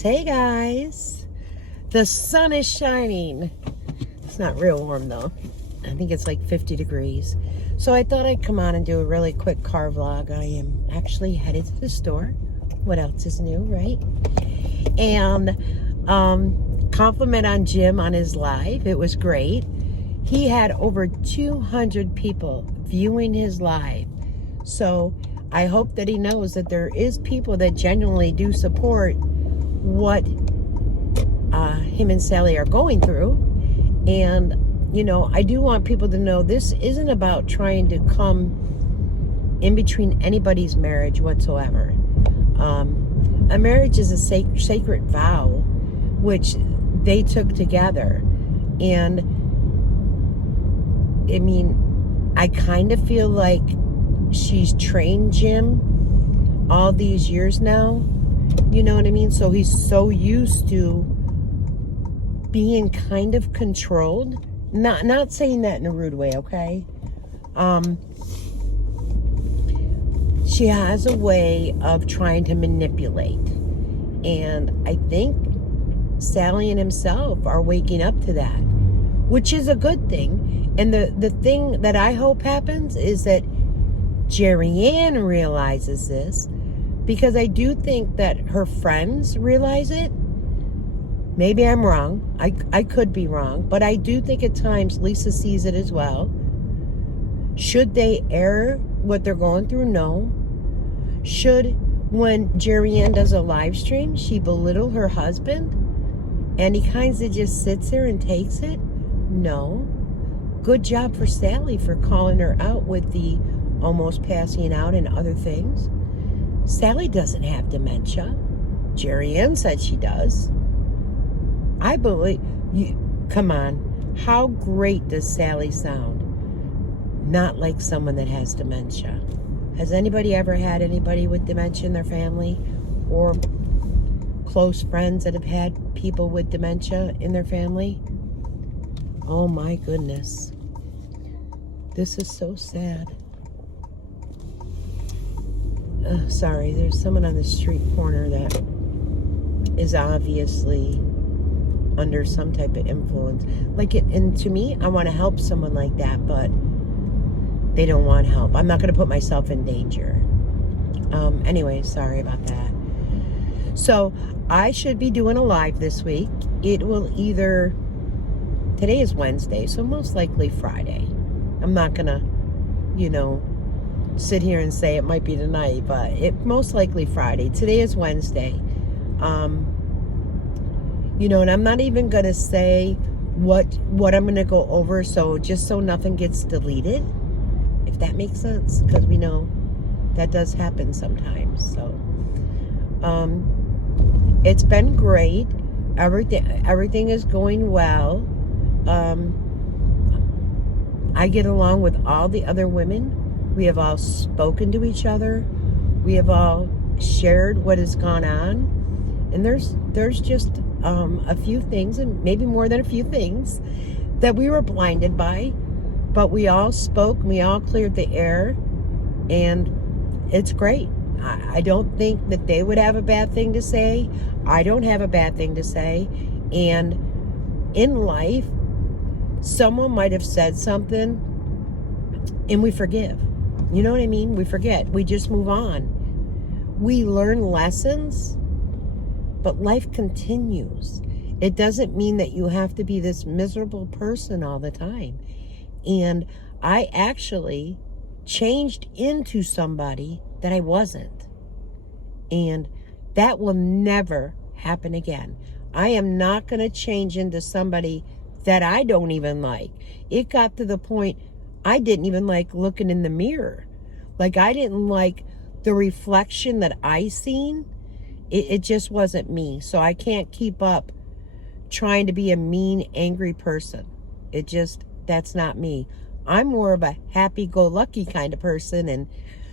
Hey guys. The sun is shining. It's not real warm though. I think it's like 50 degrees. So I thought I'd come on and do a really quick car vlog. I am actually headed to the store. What else is new, right? And compliment on Jim on his live. It was great. He had over 200 people viewing his live. So I hope that he knows that there is people that genuinely do support what him and Sally are going through. And, you know, I do want people to know this isn't about trying to come in between anybody's marriage whatsoever. A marriage is a sacred vow, which they took together. And, I mean, I kind of feel like she's trained Jim all these years now. You know what I mean? So he's so used to being kind of controlled. Not saying that in a rude way, okay? She has a way of trying to manipulate. And I think Sally and himself are waking up to that, which is a good thing. And the thing that I hope happens is that Jerry Ann realizes this, because I do think that her friends realize it. Maybe I'm wrong. I could be wrong. But I do think at times Lisa sees it as well. Should they air what they're going through? No. Should, when Jerry Ann does a live stream, she belittle her husband and he kind of just sits there and takes it? No. Good job for Sally for calling her out with the almost passing out and other things. Sally doesn't have dementia. Jerry Ann said she does. I believe you. Come on. How great does Sally sound? Not like someone that has dementia. Has anybody ever had anybody with dementia in their family, or close friends that have had people with dementia in their family? Oh my goodness. This is so sad. Sorry, there's someone on the street corner that is obviously under some type of influence. Like it, and to me, I want to help someone like that, but they don't want help. I'm not going to put myself in danger. Anyway, sorry about that. So I should be doing a live this week. It will either, today is Wednesday, so most likely Friday. I'm not going to, you know, sit here and say it might be tonight, but it most likely Friday. Today is Wednesday. You know, and I'm not even going to say what I'm going to go over, so just so nothing gets deleted, if that makes sense, because we know that does happen sometimes. So it's been great. Everything is going well. I get along with all the other women. We have all spoken to each other. We have all shared what has gone on. And there's just a few things, and maybe more than a few things, that we were blinded by. But we all spoke, and we all cleared the air. And it's great. I don't think that they would have a bad thing to say. I don't have a bad thing to say. And in life, someone might have said something, and we forgive. You know what I mean? We forget. We just move on. We learn lessons, but life continues. It doesn't mean that you have to be this miserable person all the time. And I actually changed into somebody that I wasn't. And that will never happen again. I am not going to change into somebody that I don't even like. It got to the point I didn't even like looking in the mirror. Like, I didn't like the reflection that I seen. It just wasn't me. So I can't keep up trying to be a mean, angry person. That's not me. I'm more of a happy-go-lucky kind of person, and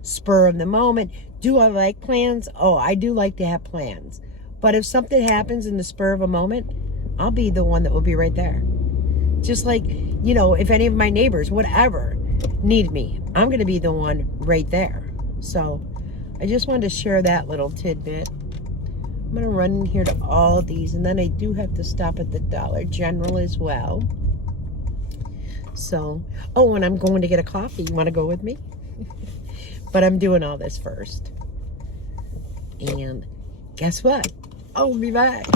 spur of the moment. Do I like plans? Oh, I do like to have plans. But if something happens in the spur of a moment, I'll be the one that will be right there. Just like, you know, if any of my neighbors, whatever, need me, I'm going to be the one right there. So I just wanted to share that little tidbit. I'm going to run in here to all these, and then I do have to stop at the Dollar General as well. So, oh, and I'm going to get a coffee. You want to go with me? But I'm doing all this first. And guess what? I'll be back.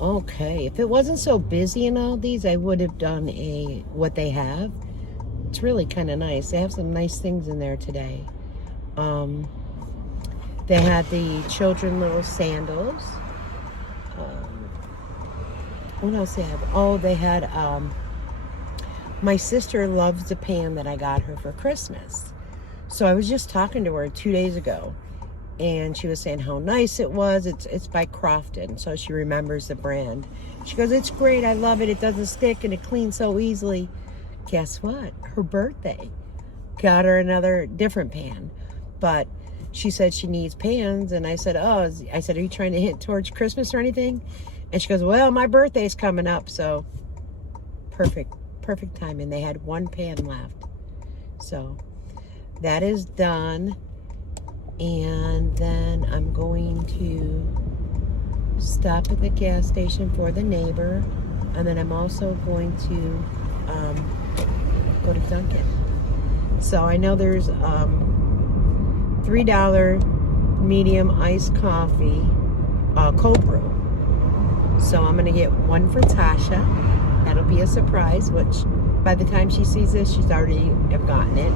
Okay, if it wasn't so busy in all these, I would have done what they have. It's really kind of nice. They have some nice things in there today. They had the children little sandals. What else they have? Oh, they had, my sister loves the pan that I got her for Christmas. So I was just talking to her 2 days ago, and she was saying how nice it was. It's by Crofton, so she remembers the brand. She goes, it's great, I love it. It doesn't stick and it cleans so easily. Guess what? Her birthday. Got her another different pan. But she said she needs pans, and I said, are you trying to hint towards Christmas or anything? And she goes, well, my birthday's coming up, so perfect timing. They had one pan left. So that is done. And then I'm going to stop at the gas station for the neighbor. And then I'm also going to go to Dunkin'. So I know there's $3 medium iced coffee, cold brew. So I'm gonna get one for Tasha. That'll be a surprise, which by the time she sees this, she's already have gotten it.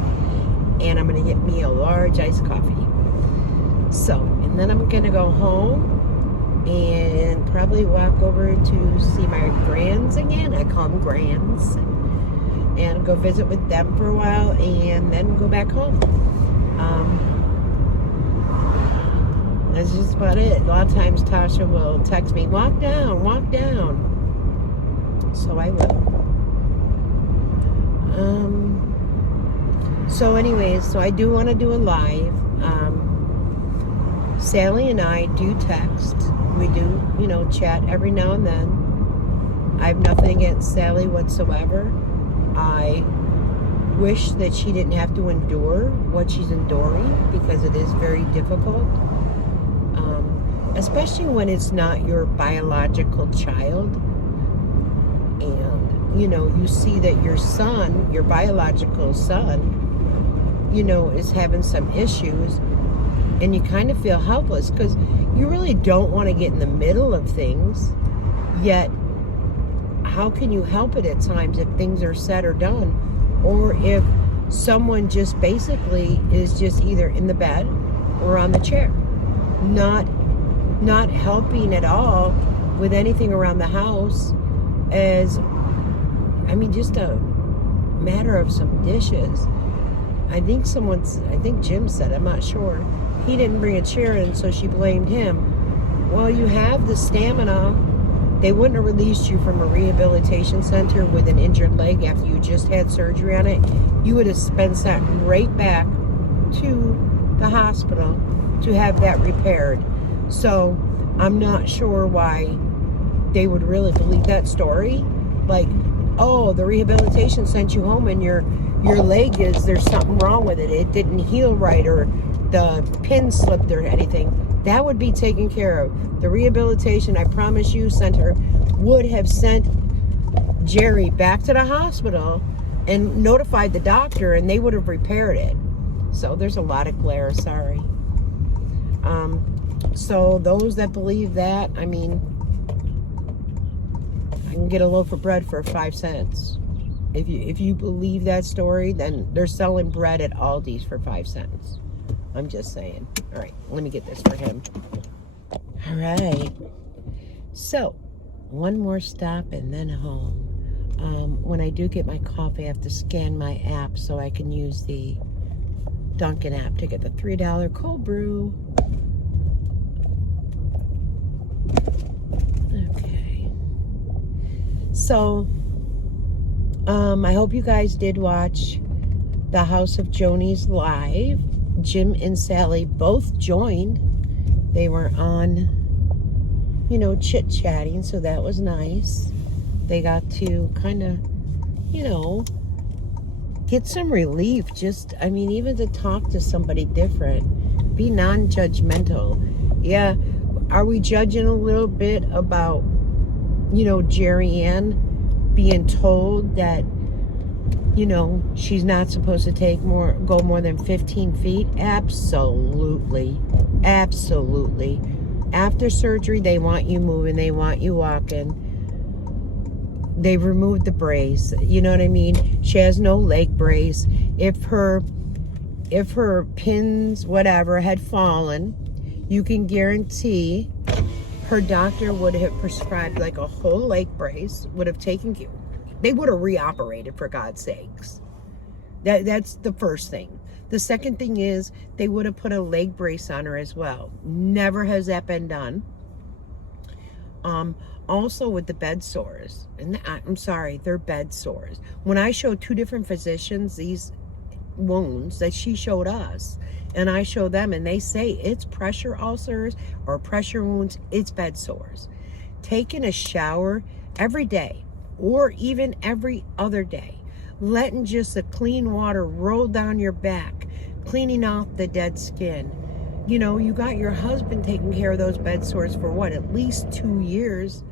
And I'm gonna get me a large iced coffee. So, and then I'm gonna go home and probably walk over to see my grands again. I call them grands. And go visit with them for a while and then go back home. That's just about it. A lot of times Tasha will text me, walk down. So I will. So anyways, so I do want to do a live. Sally and I do text. We do, chat every now and then. I have nothing against Sally whatsoever. I wish that she didn't have to endure what she's enduring, because it is very difficult. Especially when it's not your biological child, and you see that your son, your biological son, is having some issues, and you kind of feel helpless because you really don't want to get in the middle of things, yet how can you help it at times if things are said or done, or if someone just basically is just either in the bed or on the chair, not helping at all with anything around the house, just a matter of some dishes. I think Jim said, I'm not sure, he didn't bring a chair in, so she blamed him. Well, you have the stamina. They wouldn't have released you from a rehabilitation center with an injured leg after you just had surgery on it. You would have been sent right back to the hospital to have that repaired. So I'm not sure why they would really believe that story. Like, oh, the rehabilitation sent you home and your leg there's something wrong with it. It didn't heal right, or the pin slipped or anything. That would be taken care of. The rehabilitation, I promise you, center would have sent Jerry back to the hospital and notified the doctor, and they would have repaired it. So there's a lot of glare, sorry. So those that believe that, I can get a loaf of bread for 5 cents. If you believe that story, then they're selling bread at Aldi's for 5 cents. I'm just saying. All right, let me get this for him. All right. So, one more stop and then home. When I do get my coffee, I have to scan my app so I can use the Dunkin' app to get the $3 cold brew. Okay. So, I hope you guys did watch the House of Joni's live. Jim and Sally both joined. They were on, chit-chatting, so that was nice. They got to kind of, get some relief. Just, even to talk to somebody different. be non-judgmental. Yeah, are we judging a little bit about, you know, Jerry Ann being told that, you know, she's not supposed to go more than 15 feet? Absolutely. Absolutely. After surgery, they want you moving, they want you walking. They've removed the brace. You know what I mean? She has no leg brace. If her pins, whatever, had fallen, you can guarantee her doctor would have prescribed like a whole leg brace, would have taken care. They would have reoperated, for God's sakes. That's the first thing. The second thing is they would have put a leg brace on her as well. Never has that been done. Also with the bed sores, and I'm sorry, they're bed sores. When I showed two different physicians these wounds that she showed us, and I show them, and they say it's pressure ulcers or pressure wounds, it's bed sores. Taking a shower every day or even every other day, letting just the clean water roll down your back, cleaning off the dead skin. You know, you got your husband taking care of those bed sores for what, at least 2 years.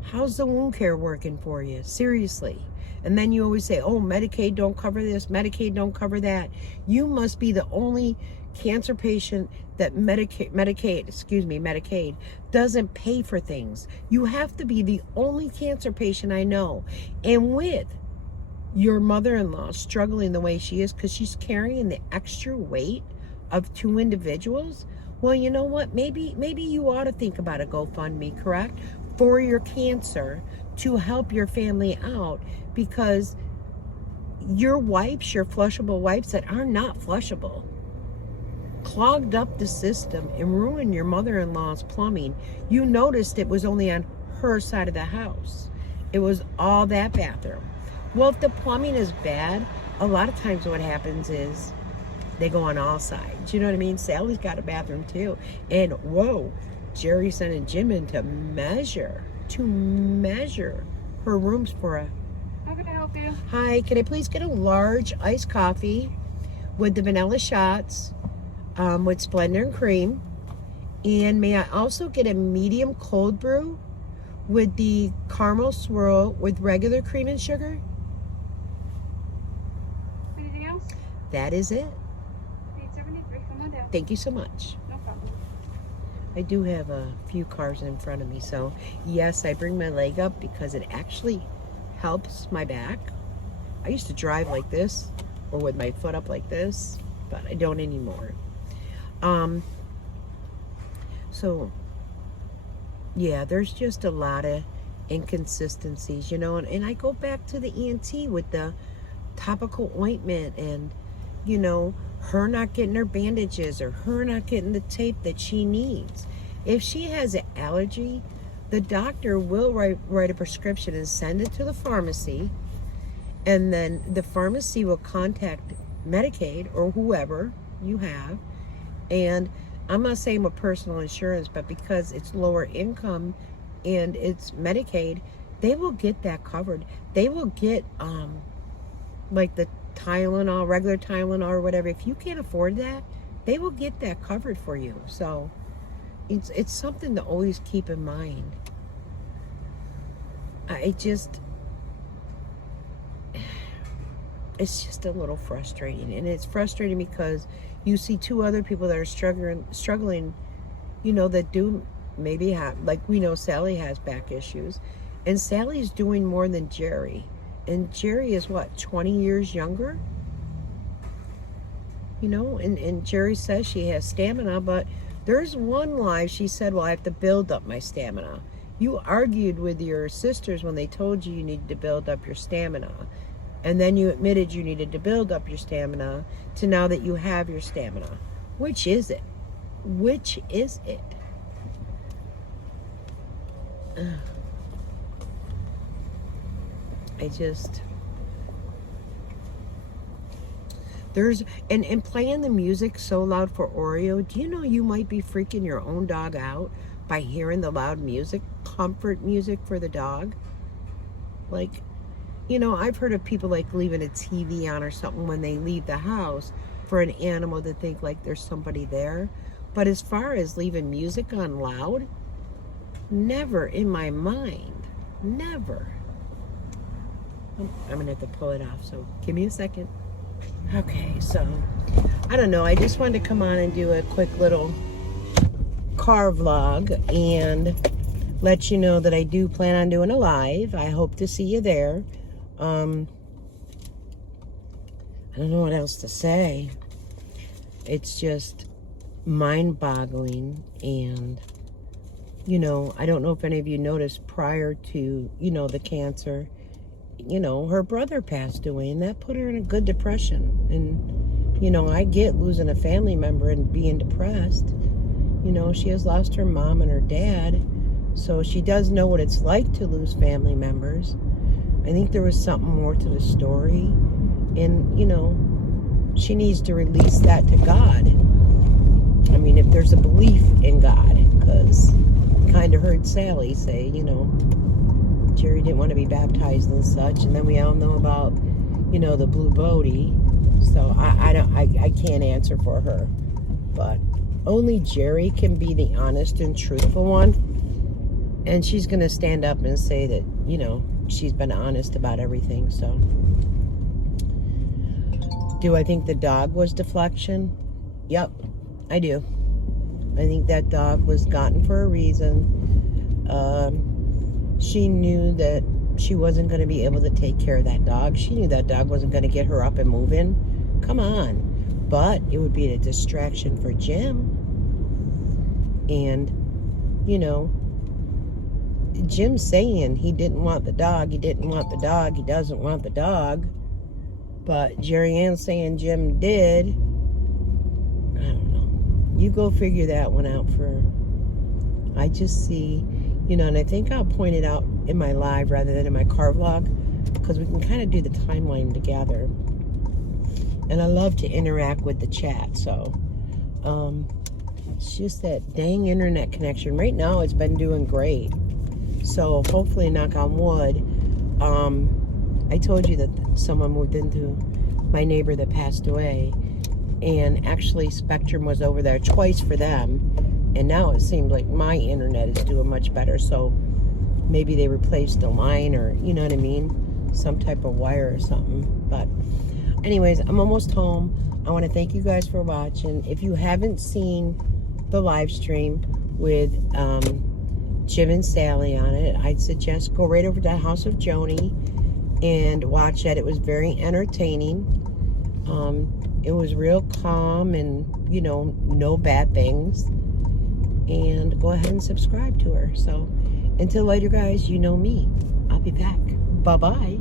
How's the wound care working for you? Seriously. And then you always say, oh, Medicaid don't cover this, Medicaid don't cover that. You must be the only cancer patient that Medicaid doesn't pay for things. You have to be the only cancer patient I know. And with your mother-in-law struggling the way she is because she's carrying the extra weight of 2 individuals, well, you know what? Maybe you ought to think about a GoFundMe, correct? For your cancer, to help your family out, because your wipes, your flushable wipes that are not flushable, clogged up the system and ruined your mother-in-law's plumbing. You noticed it was only on her side of the house. It was all that bathroom. Well, if the plumbing is bad, a lot of times what happens is they go on all sides. You know what I mean? Sally's got a bathroom too. And whoa, Jerry sending Jim in to measure her rooms for a... How can I help you? Hi, can I please get a large iced coffee with the vanilla shots, with Splendor and cream? And may I also get a medium cold brew with the caramel swirl with regular cream and sugar? Anything else? That is it. 873, come on down. Thank you so much. No problem. I do have a few cars in front of me, so yes, I bring my leg up because it actually helps my back. I used to drive like this or with my foot up like this, but I don't anymore. So yeah, there's just a lot of inconsistencies, you know, and I go back to the ENT with the topical ointment, and you know, her not getting her bandages or her not getting the tape that she needs. If she has an allergy, the doctor will write a prescription and send it to the pharmacy, and then the pharmacy will contact Medicaid or whoever you have. And I'm not saying with personal insurance, but because it's lower income and it's Medicaid, they will get that covered. They will get like the Tylenol, regular Tylenol or whatever. If you can't afford that, they will get that covered for you. So it's something to always keep in mind. It's just a little frustrating, and it's frustrating because you see 2 other people that are struggling, you know, that do maybe have, like we know Sally has back issues, and Sally's doing more than Jerry. And Jerry is what, 20 years younger? You know, and Jerry says she has stamina, but there's one lie she said, well, I have to build up my stamina. You argued with your sisters when they told you needed to build up your stamina. And then you admitted you needed to build up your stamina to now that you have your stamina. Which is it? Which is it? I just... And playing the music so loud for Oreo, do you know you might be freaking your own dog out by hearing the loud music, comfort music for the dog? Like, you know, I've heard of people like leaving a TV on or something when they leave the house. for an animal to think like there's somebody there. But as far as leaving music on loud, never in my mind. Never. I'm gonna have to pull it off, so give me a second. Okay, so I don't know, I just wanted to come on and do a quick little car vlog and let you know that I do plan on doing a live. I hope to see you there. I don't know what else to say. It's just mind-boggling. And you know, I don't know if any of you noticed, prior to, you know, the cancer, you know, her brother passed away, and that put her in a good depression. And you know, I get losing a family member and being depressed. You know, she has lost her mom and her dad, so she does know what it's like to lose family members. I think there was something more to the story, and you know, she needs to release that to God. I mean, if there's a belief in God, because I kind of heard Sally say, you know, Jerry didn't want to be baptized and such, and then we all know about, you know, the blue Bodhi. So I can't answer for her, but only Jerry can be the honest and truthful one, and she's gonna stand up and say that, you know, she's been honest about everything. So do I think the dog was deflection? Yep, I do. I think that dog was gotten for a reason. She knew that she wasn't going to be able to take care of that dog. She knew that dog wasn't going to get her up and moving. Come on. But it would be a distraction for Jim. And, you know, Jim's saying he didn't want the dog. He didn't want the dog. He doesn't want the dog. But Jerry Ann's saying Jim did. I don't know. You go figure that one out for... I just see, you know, and I think I'll point it out in my live rather than in my car vlog, because we can kind of do the timeline together. And I love to interact with the chat, so it's just that dang internet connection. Right now it's been doing great, so hopefully, knock on wood. I told you that someone moved into my neighbor that passed away, and actually Spectrum was over there twice for them, and now it seems like my internet is doing much better. So maybe they replaced the line, or you know what I mean, some type of wire or something. But anyways, I'm almost home. I want to thank you guys for watching. If you haven't seen the live stream with Jim and Sally on it, I'd suggest go right over to House of Joni and watch it. It was very entertaining. It was real calm, and you know, no bad things. And go ahead and subscribe to her. So until later, guys, you know me. I'll be back. Bye-bye.